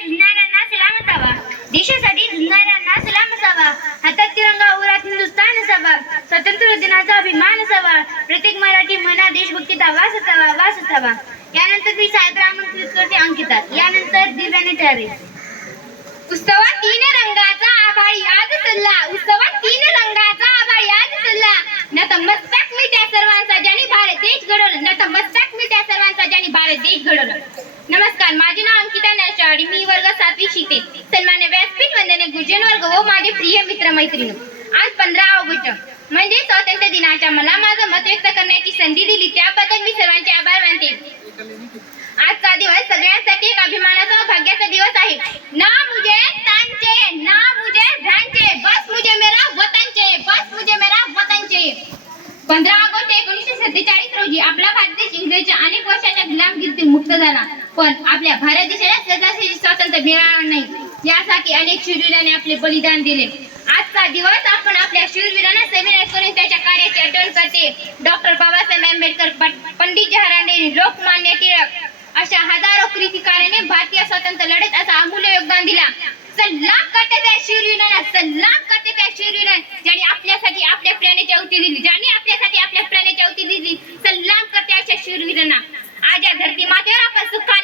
झुंजणाऱ्यांना सलाम असावा. देशासाठी झुंजणाऱ्यांना सलाम असावा. हातात तिरंगा उरात हिंदुस्थान असावा. स्वातंत्र्य दिनाचा अभिमान असावा. प्रत्येक मराठी मना देशभक्तीचा वास असावा वास असावा. यानंतर मी साहेब आमंत्रित करते अंकितात यानंतर दिव्याने तयारी उत्सवात तीन रंगाचा आभाळ याद सल्ला उत्सवात तीन रंगाचा आभाळ याद सल्ला नतमस्तक मी त्या सर्वांचा ज्यांनी भारत देश घडवला. नतमस्तक मी त्या सर्वांचा ज्यांनी भारत देश घडवला. नमस्कार. माझे नाव अंकिता नरशाडी मी वर्ग सातवी शिकते. सन्मान्य व्यासपीठ वंदने गुजन वर्ग व माझे प्रिय मित्र मैत्रिणी आज पंधरा ऑगस्ट. म्हणजे स्वातंत्र्य दिनाच्या मला माझं मत व्यक्त करण्याची संधी दिली त्याबद्दल मी सर्वांचे आभार मानते. आजचा दिवस सगळ्यांसाठी एक अभिमानाचा भाग्याचा दिवस आहे. ना मुझे तांचे ना मुझे झांचे बस मुझे मेरा वतनचे बस मुझे मेरा वतनचे. पंधरा ऑगस्ट एकोणीसशे सत्तेचाळीस रोजी आपला भारत देश इंग्रजच्या अनेक वर्षाच्या गुलामगिरीतून मुक्त झाला. पण आपल्या भारत देशाला सहजासहजी स्वातंत्र्य मिळणार नाही. यासाठी अनेक शूरवीरांनी आपले बलिदान दिले. आजचा दिवस आपण आपल्या शूरवीरांना सविनय करून त्याच्या कार्याची आठवण करते. डॉक्टर बाबासाहेब आंबेडकर पंडित जवाहरलाल नेहरू लोकमान्य टिळक अशा हजारो क्रितिकारांनी भारतीय स्वातंत्र्य लढत असा अमूल्य योगदान दिला. सल्लाम करते त्या शूरवीरांना सल्लाम करते त्या शूरवीरांना ज्यांनी आपल्यासाठी आपल्या प्राण्याची अवती दिली ज्यांनी आपल्यासाठी आपल्या प्राण्याची अवती दिली. सल्लाम करते अशा शूरवीरांना आज या धरती मातेवर आपण सुखा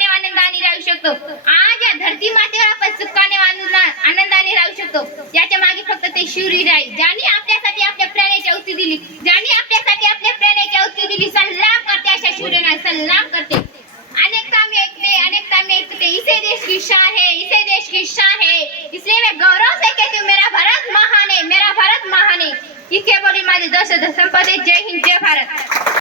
राहू शकतो. आज या धरती मातेवर आपण सुखाने आनंदाने राहू शकतो. याच्या मागे फक्त ते शिवरी राही ज्यांनी आपल्यासाठी आपल्या प्राण्याची औती दिली ज्यांनी आपल्यासाठी आपल्या प्राण्याची औती दिली सल्लाम करते अशा शूरवीरांना सल्लाम करते. अनेक में ऐकते अनेक में ऐकते इसे देश की शान है इसे देश की शान है. इसलिए मैं गौरव से कहती हूँ मेरा भारत महान है मेरा भारत महान है. इतके बोली माझे दस संपदे जय हिंद जय भारत.